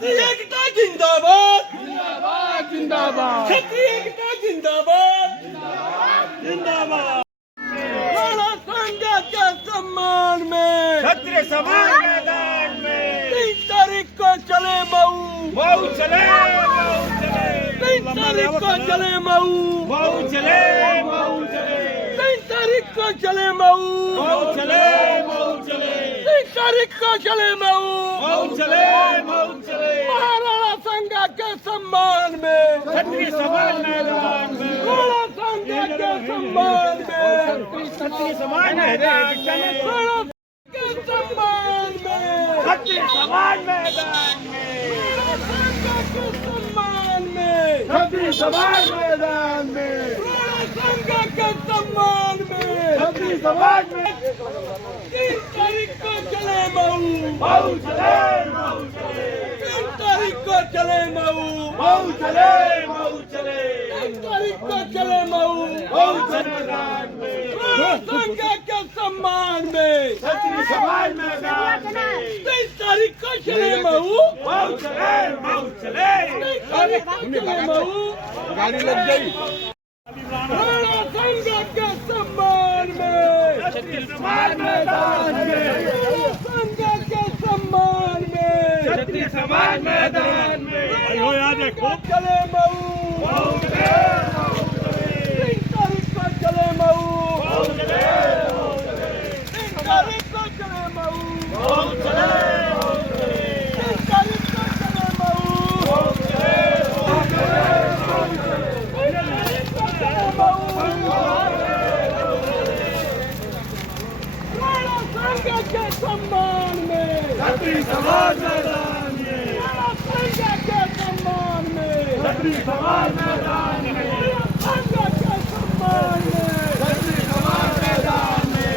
क्षत्रिय एकता जिंदाबाद जिंदाबाद जिंदाबाद क्षत्रिय एकता जिंदाबाद जिंदाबाद। राणा सांगा के सम्मान में क्षत्रिय समाज मैदान में 3 तारीख को चले मऊ मऊ चले 3 तारीख को चले मऊ मऊ चले मऊ चले 3 तारीख को चले मऊ मऊ चले मऊ चले 3 तारीख को चले मऊ मऊ चले मऊ चले महाराणा सांगा के सम्मान में क्षत्रिय समाज मैदान में राणा सांगा के सम्मान में क्षत्रिय समाज मैदान में राणा के सम्मान में क्षत्रिय समाज मैदान में राणा सांगा के सम्मान में क्षत्रिय समाज मैदान में राणा सांगा के सम्मान में क्षत्रिय समाज में 3 तारीख को चले मऊ मऊ चले मऊ चले 3 तारीख को चले मऊ मऊ चले मऊ चले 3 तारीख को चले मऊ मऊ चले मैदान में राणा सांगा के सम्मान में क्षत्रिय समाज मैदान में 3 तारीख को चले मऊ मऊ चले मऊ चले 3 तारीख को चले मऊ गाड़ी लग गई राणा सांगा के सम्मान में क्षत्रिय समाज मैदान में राणा सांगा के सम्मान में क्षत्रिय समाज मैदान में चले मऊ मऊ चले 3 तारीख को चले मऊ मऊ चले 3 तारीख को चले मऊ मऊ चले 3 तारीख को चले मऊ मऊ चले 3 तारीख को चले मऊ राणा सांगा के सम्मान में क्षत्रिय समाज मैदान में राणा सांगा के सम्मान में क्षत्रिय समाज मैदान में राणा सांगा के सम्मान में क्षत्रिय समाज मैदान में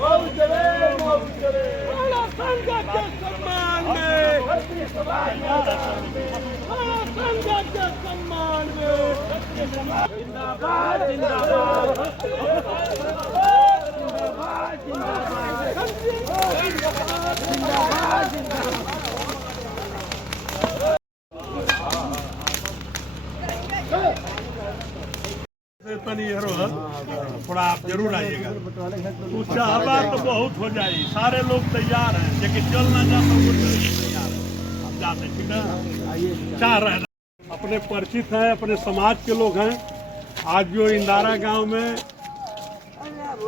मऊ चले मऊ चले राणा सांगा के सम्मान में क्षत्रिय समाज मैदान में राणा सांगा के सम्मान में जिंदाबाद जिंदाबाद थोड़ा आप जरूर आइएगा। तू चाहला तो बहुत हो जाए, सारे लोग तैयार हैं, लेकिन चल ना जा तो वो तैयार है। आप जाते ठीक है, चाह रहे हैं अपने परिचित हैं, अपने समाज के लोग हैं। आज जो इंदारा गांव में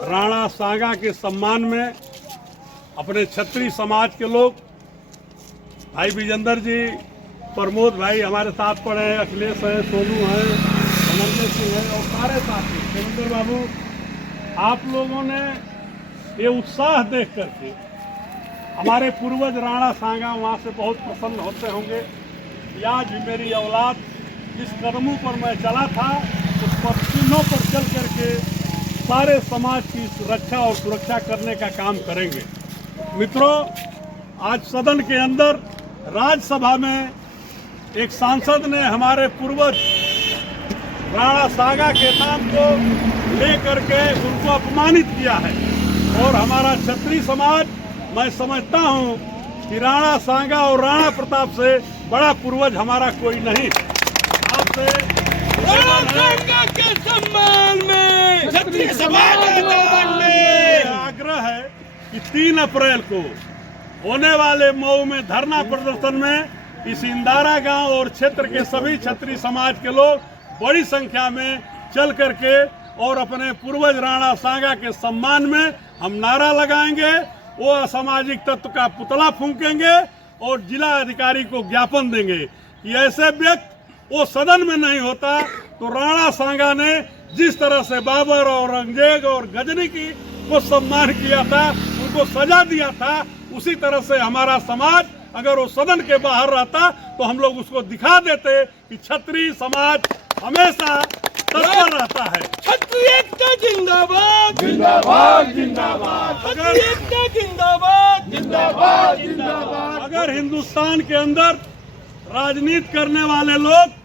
राणा सांगा के सम्मान में अपने क्षत्रिय समाज के लोग भाई विजेंद्र जी, प्रमोद भाई हमारे साथ पड़े हैं, अखिलेश है, सोनू है, अनंत सिंह है और सारे साथी देवेंद्र बाबू, आप लोगों ने ये उत्साह देख करके हमारे पूर्वज राणा सांगा वहाँ से बहुत प्रसन्न होते होंगे कि आज भी मेरी औलाद जिस कदमों पर मैं चला था उस पक्षियों पर चल करके सारे समाज की रक्षा और सुरक्षा करने का काम करेंगे। मित्रों, आज सदन के अंदर राज्यसभा में एक सांसद ने हमारे पूर्वज राणा सांगा के नाम को लेकर के उनको अपमानित किया है और हमारा क्षत्रिय समाज, मैं समझता हूं कि राणा सांगा और राणा प्रताप से बड़ा पूर्वज हमारा कोई नहीं। आपसे राणा सांगा के सम्मान में क्षत्रिय समाज मैदान में आग्रह है कि 3 अप्रैल को होने वाले मऊ में धरना प्रदर्शन में इस इंदारा गांव और क्षेत्र के सभी क्षत्रिय समाज के लोग बड़ी संख्या में चल करके और अपने पूर्वज राणा सांगा के सम्मान में हम नारा लगाएंगे, वो असामाजिक तत्व का पुतला फूंकेंगे और जिला अधिकारी को ज्ञापन देंगे कि ऐसे व्यक्ति वो सदन में नहीं होता तो राणा सांगा ने जिस तरह से बाबर और औरंगजेब और गजनी की को सम्मान किया था, उनको सजा दिया था, उसी तरह से हमारा समाज अगर वो सदन के बाहर रहता तो हम लोग उसको दिखा देते कि क्षत्रिय समाज हमेशा तत्पर रहता है। क्षत्रिय एकता जिंदाबाद जिंदाबाद जिंदाबाद क्षत्रिय एकता जिंदाबाद जिंदाबाद जिंदाबाद। अगर हिंदुस्तान के अंदर राजनीति करने वाले लोग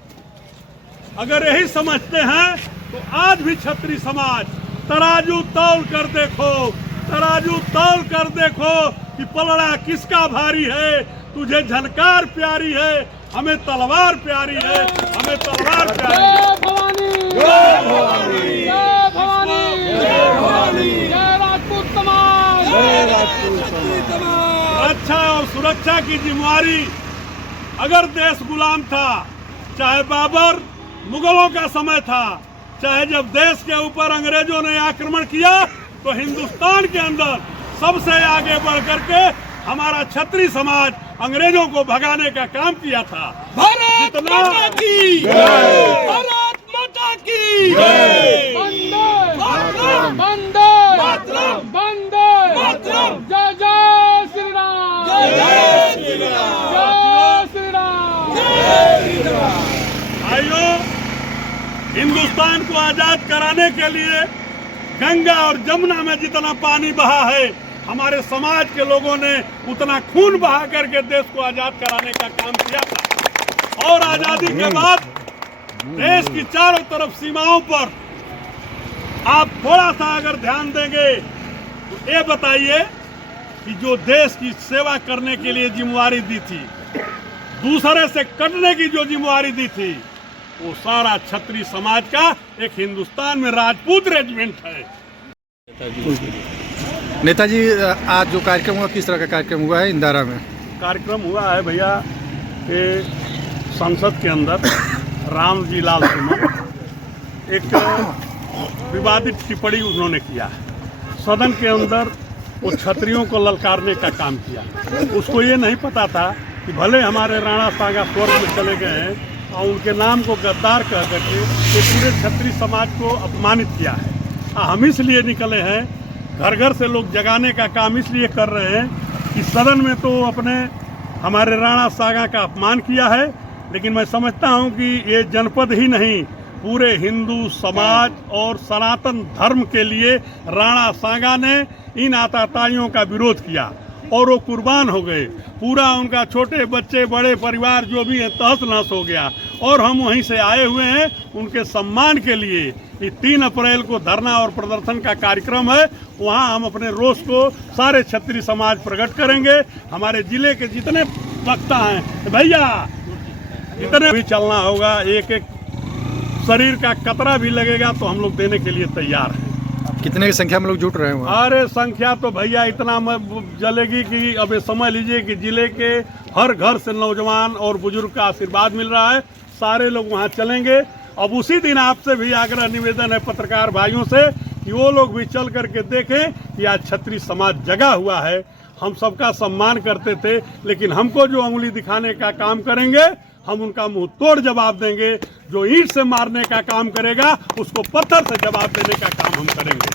अगर यही समझते हैं तो आज भी क्षत्रिय समाज तराजू तौल कर देखो, तराजू तौल कर देखो कि पलड़ा किसका भारी है। तुझे झनकार प्यारी है, हमें तलवार प्यारी है, हमें तलवार प्यारी है। जय भवानी, जय भवानी, जय भवानी, जय भवानी, जय राजपूत समाज, जय राजपूत समाज। रक्षा और सुरक्षा की जिम्मेवारी, अगर देश गुलाम था, चाहे बाबर मुगलों का समय था, चाहे जब देश के ऊपर अंग्रेजों ने आक्रमण किया, तो हिंदुस्तान के अंदर सबसे आगे बढ़ करके हमारा क्षत्रिय समाज अंग्रेजों को भगाने का काम किया था। भारत माता की जय, भारत माता की जय। वंदे मातरम, वंदे मातरम, जय जय श्री राम, जय जय श्री राम, जय श्री राम, जय श्री राम। भाइयों, हिंदुस्तान को आजाद कराने के लिए गंगा और जमुना में जितना पानी बहा है, हमारे समाज के लोगों ने उतना खून बहा करके देश को आजाद कराने का काम किया था। और आजादी के बाद देश की चारों तरफ सीमाओं पर आप थोड़ा सा अगर ध्यान देंगे तो ये बताइए कि जो देश की सेवा करने के लिए जिम्मेवारी दी थी, दूसरे से कटने की जो जिम्मेवारी दी थी, वो सारा क्षत्रिय समाज का एक हिंदुस्तान में राजपूत रेजिमेंट है। नेताजी, आज जो कार्यक्रम हुआ, किस तरह का कार्यक्रम हुआ है इंदारा में? कार्यक्रम हुआ है भैया कि संसद के अंदर राम जी लाल सुमन एक विवादित टिप्पणी उन्होंने किया है। सदन के अंदर वो क्षत्रियों को ललकारने का काम किया। उसको ये नहीं पता था कि भले हमारे राणा सागा स्वर्ग में चले गए हैं और उनके नाम को गद्दार कह करके ये पूरे क्षत्रिय समाज को अपमानित किया है। हम इसलिए निकले हैं, घर घर से लोग जगाने का काम इसलिए कर रहे हैं कि सदन में तो अपने हमारे राणा सागा का अपमान किया है, लेकिन मैं समझता हूं कि ये जनपद ही नहीं, पूरे हिंदू समाज और सनातन धर्म के लिए राणा सागा ने इन आतताइयों का विरोध किया और वो कुर्बान हो गए। पूरा उनका छोटे बच्चे बड़े परिवार जो भी है तहस नहस हो गया। और हम वहीं से आए हुए हैं उनके सम्मान के लिए। ये 3 अप्रैल को धरना और प्रदर्शन का कार्यक्रम है, वहाँ हम अपने रोष को सारे क्षत्रिय समाज प्रकट करेंगे। हमारे जिले के जितने वक्ता हैं भैया, जितने भी चलना होगा, एक एक शरीर का कतरा भी लगेगा तो हम लोग देने के लिए तैयार हैं। कितने की संख्या में लोग जुट रहे हैं वहाँ? अरे संख्या तो भैया इतना जलेगी कि अब ये समझ लीजिए कि जिले के हर घर से नौजवान और बुजुर्ग का आशीर्वाद मिल रहा है। सारे लोग वहाँ चलेंगे। अब उसी दिन आपसे भी आग्रह निवेदन है पत्रकार भाइयों से कि वो लोग भी चल करके देखें कि आज क्षत्रिय समाज जगा हुआ है। हम सबका सम्मान करते थे, लेकिन हमको जो उंगली दिखाने का काम करेंगे, हम उनका मुंह तोड़ जवाब देंगे। जो ईंट से मारने का काम करेगा, उसको पत्थर से जवाब देने का काम हम करेंगे।